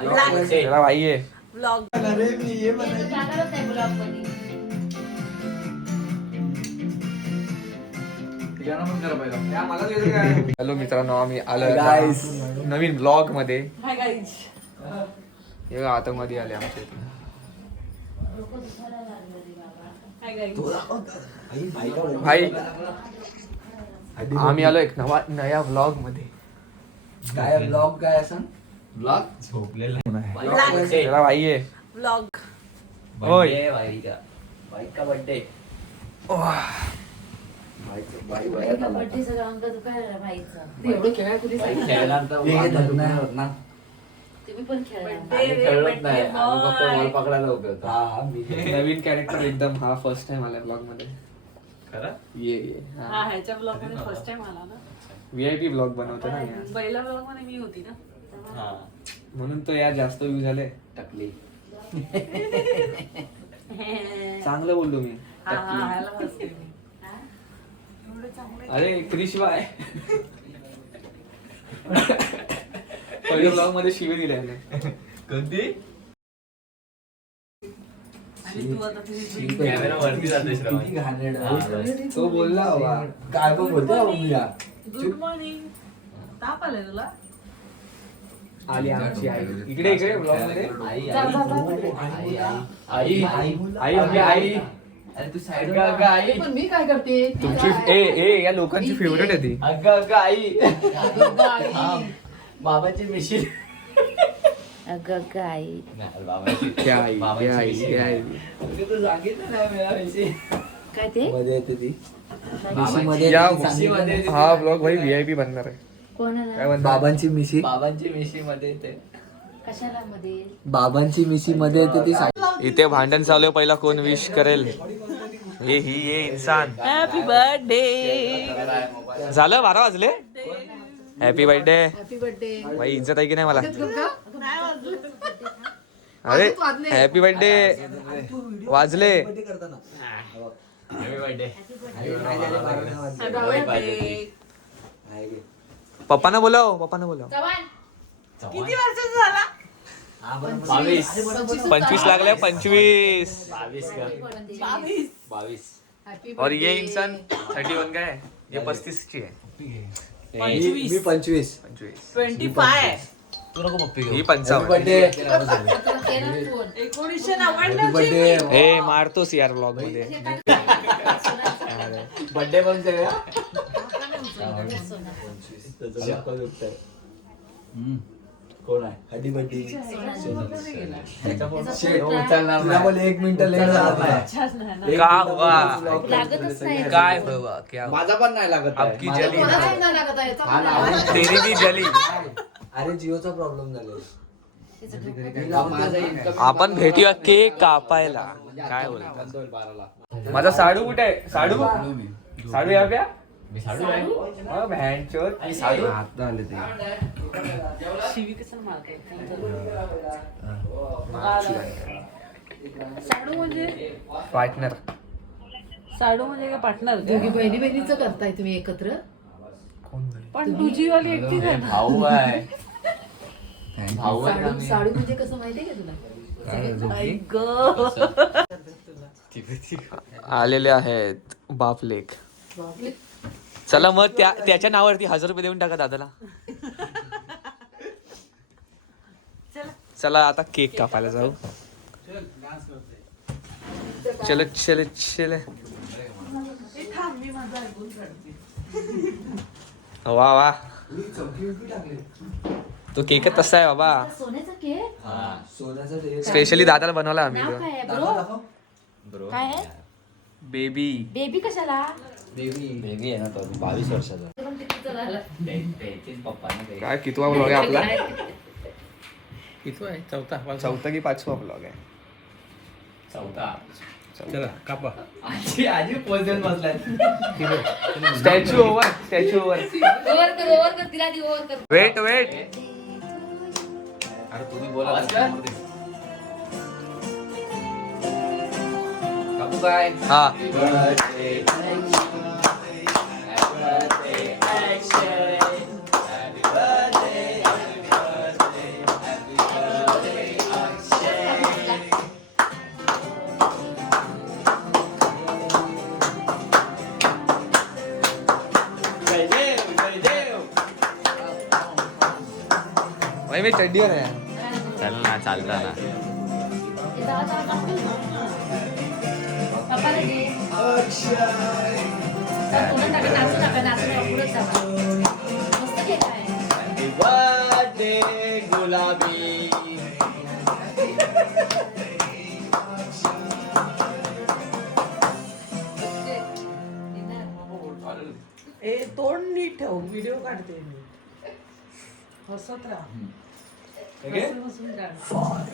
त्याला बाई आहे ब्लॉग हॅलो मित्रांनो, आम्ही आलो गाईस नवीन ब्लॉग मध्ये. हे आतंकवादी आले आमच्या इथे. भाई आम्ही आलो एक नया ब्लॉग मध्ये. काय ब्लॉग काय असं ब्लॉग झोपलेला त्याला बाई आहे ब्लॉग. होय बाईक का बर्थडे. बर्थडे सगळं अंग दुखायला भाईचं एवढं खेळायला कुठे सांगितलं? तुम्ही पण खेळत नाही आम्ही फक्त बॉल पकडायला होतो. नवीन कॅरेक्टर एकदम. हा फर्स्ट टाइम आला ब्लॉग मध्ये. खरं ये हा ह्याच्या ब्लॉग मध्ये फर्स्ट टाइम आला ना. VIP ब्लॉग बनवतो ना या. पहिल्या ब्लॉग मध्ये मी होती ना. हा म्हणून तो या जास्त व्ह्यू झाले. टकली. चांगलं बोललो मी. हा हा ह्याला हसते मी. एवढे चांगले अरे क्रिश बाय. पहिल्या ब्लॉग मध्ये शिवी दिल्या याने. कधी आणि तू आता तुझी कॅमेरा वरती जाते श्रवण. किती घाणेरडा. तो बोलला बाबा. काय पण बोलतो मी या. Good morning. ताप आलाय तुला? आली आमची आई. इकडे इकडे ब्लॉग मध्ये. आई जा, जा, जा. आई आई आई आई आपली आई. अरे तू साईड का अगं आई. पण मी काय करते तुमची ए या लोकांची फेवरेट आहे ती. अगं अगं आई. हा, बाबाची मिशी. अगं काय नाही बाबाची क्या आई क्या आई क्या आई. अगं तू सांगितलं नाही मेरा मिशी. काय ते मध्ये येते ती. बाबाची मध्ये या मिशी मध्ये येते. हा ब्लॉग भाई VIP बनणार आहे. कोणाला काय बनणार? बाबांची मिशी. बाबांची मिशी मध्ये येते. कशाला मध्ये बाबांची मिशी मध्ये येते ती. इथे भांडण चालू आहे. पहिला कोण विश करेल. हे ही ये इंसान. Happy birthday. झालं 12 वाजले. Happy birthday. हॅपी बर्थडे भाई इज्जत आहे की नाही मला. नाही वाजलं. अरे हॅपी बर्थडे वाजले. Happy birthday. Happy birthday. पप्पांना बोलाव. पप्पांना बोलाव. किती वर्षाचा झाला? 22 25 लागले. 25 22 का 22. 22. और ये इंसान 31 का है. ये 35 ची आहे. मी 25. 25. तू नको पप्पी ही घेऊ. 55. बर्थडे. 1999 बर्थडे. ए मारतोस यार ब्लॉग मध्ये. बर्थडे पण सगळ्या. कोण आहे हॅपी बर्थडे. उचलणार तुला बोल 1 मिनिट लेट झाला नाही. का हुआ लागतच नाही काय हुआ क्या हुआ? माझा पण नाही लागत आहे. आपकी जली कोणाला ना. नाही लागत आहे हा ना. तेरी भी जली. अरे जिओचा प्रॉब्लेम झाला. माझा income- आपण भेटूया केक कापायला. काय बोलतो. बंद होईल 12 ला. माझा साडू कुठे आहे. साडू साडू या प्या. मी साडू आहे. भॅनचोद. आता आले ते. शिवी कसं मारते? साडू म्हणजे पार्टनर. साडू म्हणजे काय पार्टनर? दोघी बहिणी बहिणीच करताय तुम्ही एकत्र पण तुझी वाली एकटीच आहे ना. भाऊ आहे. भाऊ आहे साडू आम्ही. साडू म्हणजे कसं माहितीये का तुला आई गं. आलेले आहेत बाप लेक. बापरे. चला मग त्याच्या नावावरती 1000 रुपये देऊन टाका दादाला. चला आता केक कापायला जाऊ. चल चल चल. वा वा. तो केकच तसा आहे बाबा. सोन्याचा केक हा. सोन्याचा ते. स्पेशली दादाला बनवला आम्ही. नाव काय आहे ब्रो ब्रो. काय आहे बेबी. बेबी कशाला बेबी आहे ना तो 22 वर्षाचा. ते पण कितीचं झालं? 33 पप्पाने. काय कितवा ब्लॉग आहे आपला. कितवा आहे चौथा की 5वा ब्लॉग आहे. चौथा. चला कापा आजी पोच देऊन बसलाय. Statue over. Statue over. Over कर तिला दी ओव्हर कर वेट वेट. अरे तुम्ही बोला. कापू काय. हा. मी चड्डीवर आहे. चल ना चालता ना. पप्पाला दे. तर पुढं टाका, नाचू नका, नाचू नका, पुढंच जावा. मस्त केक आहे. बर्थडे गुलाबी. ए तोंड नीट ठेव, व्हिडिओ काढते मी. हसत राहा. हसून राहा.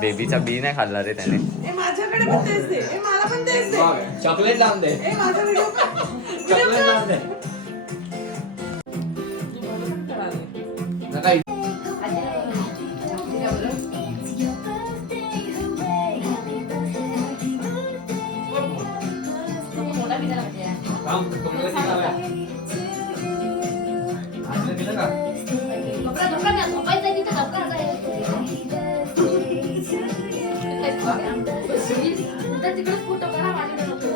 बेबीचा बी नाही खाल्ला रे त्याने. ए माझ्याकडे पण तेच दे. ए मला पण तेच दे. चॉकलेट लावून दे. ए माझा व्हिडिओ काढ. चॉकलेट लावून दे. नका मोठा पिझ्झा लागते. काम कमला दिला. आज दिलं का? धोका ना, झोपायचं तिथं धोका तिकडे फोटो काढा माझ्या नको.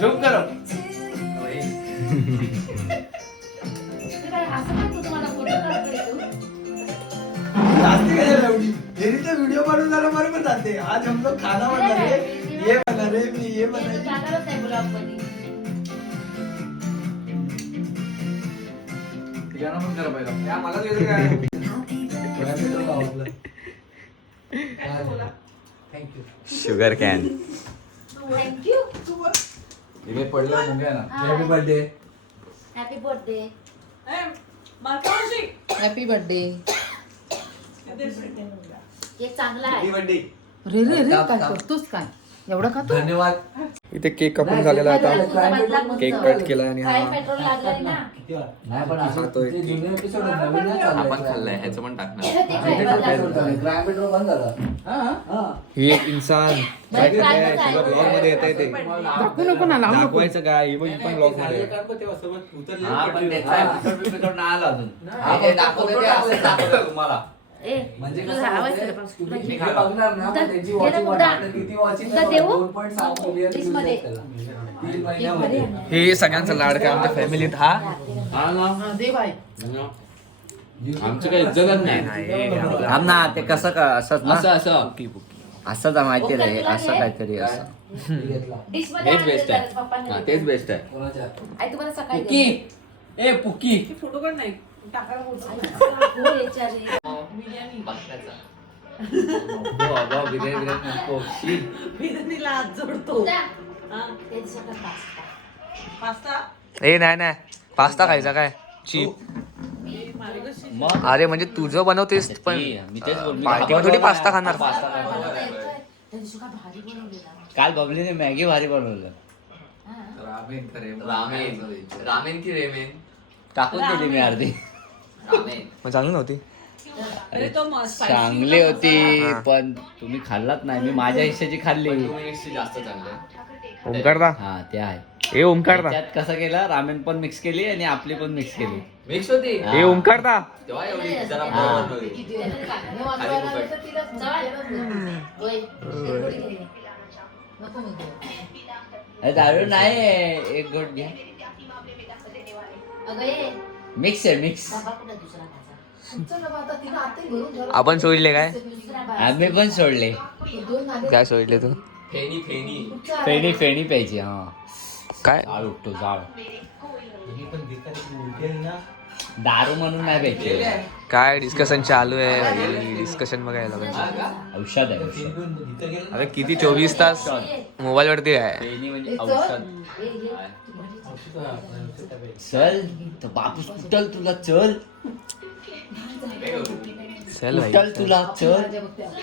झोप कर. असं पण तू तुम्हाला फोटो काढतो. जास्ती काय झालं एवढी तेरी तर व्हिडिओ बनवून झालं बरोबर जाते आज हम लोग खाना बना रे ये बना रे मी ये बना जाणारच नाही ब्लॉग मध्ये. तिघांना पण करा पाहिजे. या मला देतो काय? Thank you sugar can. थँक्यू. इथे पडलं मुंग्या ना. Happy birthday happy birthday. ए माताजी. Happy birthday. केक चांगला आहे. रे रे रे काय करतोस काय एवढं खातो. धन्यवाद इथे केक कापून झालेला आता. केक कट केला आणि काय हा पेट्रोल लागलंय ना. नाही पण असं खातोय. ते जुने एपिसोड नवीन नाही चाललंय. आपण खाल्लंय ह्याचं पण टाकणार. ते काय बदला. क्राईम पेट्रोल बंद झालं हा ही एक इन्सान ब्लॉग मध्ये येत आहे ते दाखवू नको ना लावू नको. दाखवायचं काय ही पण ब्लॉग मध्ये. हा पण त्याचा episode नाही आला अजून. हे दाखवतो ते असं दाखवतो तुम्हाला. ए म्हणजे तुझा कसं आवाज होतंय? केला पाऊस. तुला तुम्ही घे. बघणार ना उदा- पण त्याची घे ना watching उदा. वाटतं किती watching उदा आहे? देऊ? 2.7 मिलियन डिश views मध्ये. आहेत त्याला. 3 मध्ये महिन्यामध्ये आणा. हे सगळ्यांचा लाडका आमच्या फॅमिलीत हा. हा ना. हा, दे बाई. आमची काही इज्जतच नाही. थांब ना ते कसं का असंच ना असं असं असं तर माहिती नाही असं काहीतरी असं मी घेतला डिश मध्ये तेच आणा बेस्ट जरा आहे. पप्पांनी. हा तेच बेस्ट आहे. कोणाच्या आई तुम्हाला सकाळी पुकी दे. ए पुकी. फोटो काढ नाही. टाकायला बोलतो. हो, याच्याने. बिर्याणी. बिर्याणी नको. शी. बिर्याणीला हात जोडतो. उदा. हा. त्याच्यासाठी पास्ता. पास्ता. ए नाही पास्ता खायचा काय चीप. ए, माझी कशी. मग अरे म्हणजे तुझं बनवतेस पण मी तेच बोल. पार्टीमध्ये थोडी पास्ता खाणार. पास्ता नाही मला बनवणार. तर येतोय. त्या दिवशी काय भारी बनवलेला. काल बबलीने मॅगी भारी बनवलं हा. रामेन की रेमेन. टाकून दिली मी अर्धी रामेन. मग चांगली नव्हती. अरे तो spicy चांगली होता होती हा. पण तुम्ही खाल्लात नाही मी माझ्या हिश्श्याची खाल्ली जास्त चांगलं. ओमकारदा हा ते आहे ए ओमकारदा त्यात कसं केलं रामेन पण मिक्स केली आणि आपली पण मिक्स केली मिक्स होती. हा. ए ओमकारदा तेव्हा एवढी जरा हा. बरोबर नव्हती. किती वेळ काय? हे वाजवायला आलं तर तिला जावा. होय. एक गोळी घे. नको नको. अरे दारू नाही आहे. एक गोट घ्या अगं ये. मिक्स आहे मिक्स डबा कुठे दुसरा माझा? आपण सोडले काय दुसरा बा- आम्ही पण सोडले काय सोडले तू फेणी फेणी फेणी प्यायची हा काय जाळ उठतो जाळ दारू म्हणून नाही प्यायची काय डिस्कशन चालू आहे डिस्कशन बघायला पाहिजे औषध आहे औषध अरे किती 24 तास मोबाईल वरती आहे फेणी म्हणजे औषध ए, ये. चल तर बापूस कुठल तुला चल चल भाई कुठल तुला चल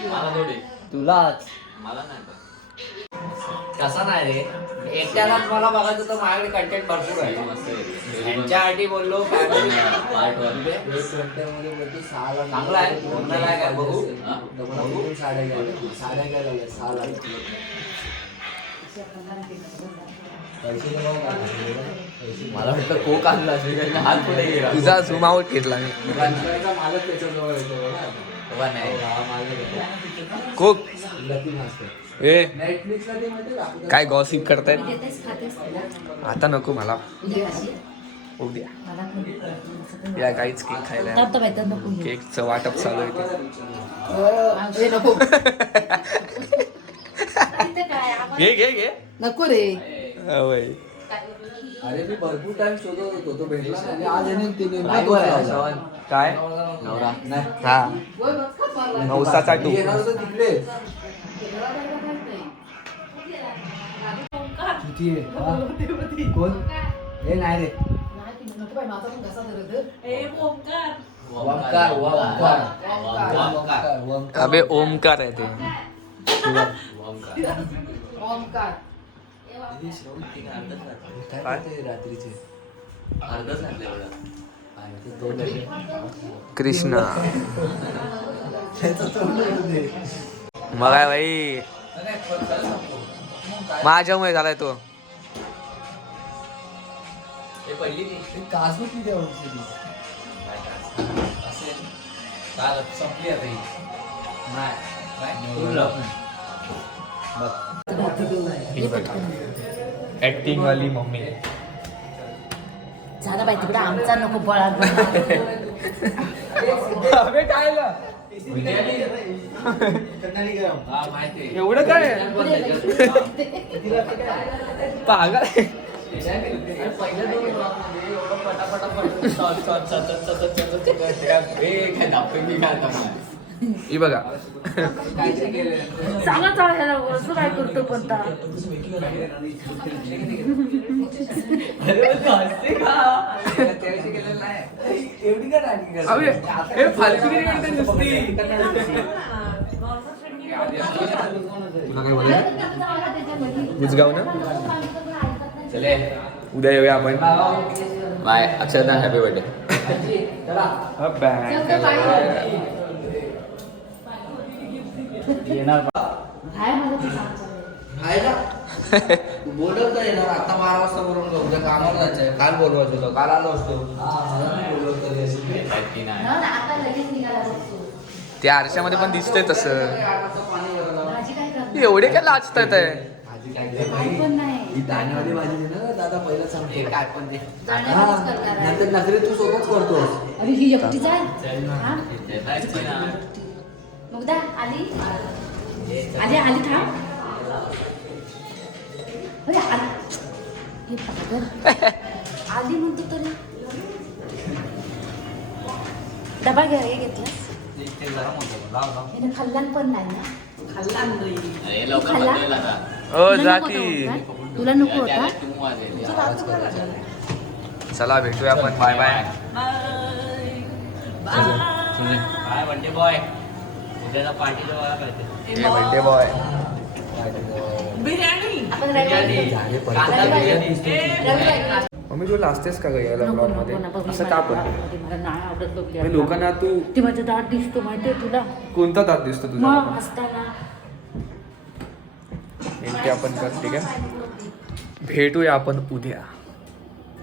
मला थोडी तुलाच मला नाही का. कसा नाही रे एकट्यालाच मला बघायचं तर माझ्याकडे कंटेंट भरपूर आहे यांच्यासाठी बोललो फॅमिली पार्ट वन. चांगला आहे पूर्ण लायक आहे बघू साड्या घ्यायला 6 लाख पैसे मला वाटतं कोक आणला हात पुढे गेला तुझा झूम आउट घेतला मी मालक त्याच्याजवळ येतो बघा कोक लकी मास्टर ए नेटफ्लिक्सला ते माहिती आहे का? काय गॉसिप करतायत देतेस, खातेस तुला? आता नको मला उद्या अशी? उद्या मला खायचं. या काहीच केक खायला दाब दाबायचं नको हे. केकचं वाटप चालू आहे ते. हे नको इथे काय आम्हाला घे घे घे नको रे. होय. अरे मी भरपूर टाइम शोधत होतो तो भेटला नाही. आणि आज याने ते नेमका बायको तोच आहे, लावला. श्रवण. काय नवरा नाही हा वय बघ, खत मारला. नवसाचा मी टू येणार होतो तिकडे किती आहे? हा? कोण हे नाही रे नाही, नको बाई, माझा पण घसा धरत आहे. ओमकार ओमकार ओमकार. ओमकार अबे ओमकार आहे ते ओमकार. काय? रात्रीचे अर्धच आणलं एवढं. कृष्ण मग काय भाई माझ्यामुळे झालाय तो. हे पहिली ती. काजू किती आवडते असेल. चालत संपली आता ही. नाही. पूर्ण. ऍक्टिंग वाली मम्मी. झाला बाई तिकडे आमचा नको बळा. अबे काय ला? हा, माहिती आहे. एवढं काय पागल आहे. ही बघा चांगला चालला असं काय करतो पण ता. एवढी का राणी अबे हे फालतूगिरी करते नुसती. तुला काय बोलायचं? बुजगाव ना चले. उद्या येऊया आपण. बाय अक्षरदा हॅपी बर्थडे. काय मला ते सांग. बोलत नाही येणार आता 12 वाजता बोलून जाऊ. उद्या कामाला जायचंय. काल बोलवायचं होतं. काल आलो असतो. आता लगेच निघाला असतो. त्या आरशामध्ये पण दिसतंय तसं. भाजी काय करणार? एवढे काय लाजतात आहे? भाजी काय काही पण नाही. ही दाण्यावाली भाजी दे ना दादा पहिलं सांगते काय पण दे. जाण्यावरच करणार आहे. नंतर नखरे तू स्वतःच करतोस. अरे ही एकटी जाय. हा? देतायच ना. मुग्धा आली आली आली थांब. अरे आली. हे पागल. आली म्हणतो तरी डबा घ्या हे घेतलास. ते गरम होतं. लाव, लाव. हिने खाल्लान पण नाही ना. अरे लवकर खाल्ला? बदलेल आता. ओ तुला जा नको की. होता का? तुला नको होता. त्याला टू वाजेल. चला भेटूया आपण. Bye bye. काय बर्थडे बॉय. उद्याचा पार्टीला बघा पाहिजे. Birthday boy. आपण रविवारी झाले परत. कांदा बिर्याणी. रविवारी मम्मी तू लाजतेस का ग यायला नको ब्लॉग नको मध्ये? नको. असं का पण? मला नाही आवडत बघ मी लोकांना तू ती माझा दात दिसतो माहितीये तुला. कोणता दात दिसतो तुझा? मग असताना एंट्री आपण कर. ठीक आहे भेटूया आपण उद्या.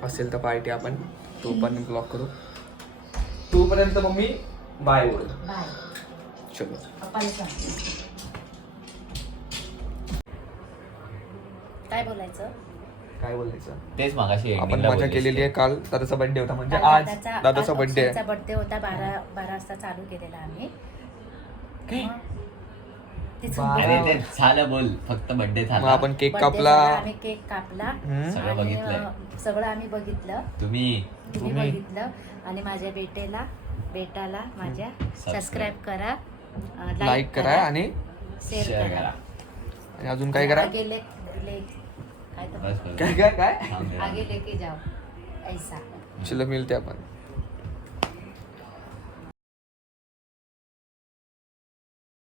असेल तर पार्टी आपण तो पण ब्लॉग करू. तोपर्यंत मम्मी बाय बोल. बाय. चलो. पप्पाला सांग. काय बोलायचं? काय बोलायचं? तेच मागाशी आपण ending ला मजा बोललीस केलेली ते. आहे. काल दादाचा बर्थडे होता म्हणजे काल आज दादाचा- दादाचा आज बर्थडे अक्षयचा आहे. बर्थडे होता. 12 वाजता चालू केलेला आम्ही. मग तिचं अरे ते birthday झालं बोल. फक्त बर्थडे मग झाला. आपण केक झाला, कापला. आम्ही केक कापला. हम्म. सगळं आणि, बघितलंय. सगळं आम्ही बघितलं. तुम्ही तुम्ही बघितलं. आणि माझ्या बेटाला माझ्या सबस्क्राईब करा, लाईक करा आणि शेअर शेअर करा. करा. आणि अजून काय करा? आगे काय तर बस बस. काय काय काय थांब जरा. आगे लेके जाओ ऐसा. चलो मिळते आपण.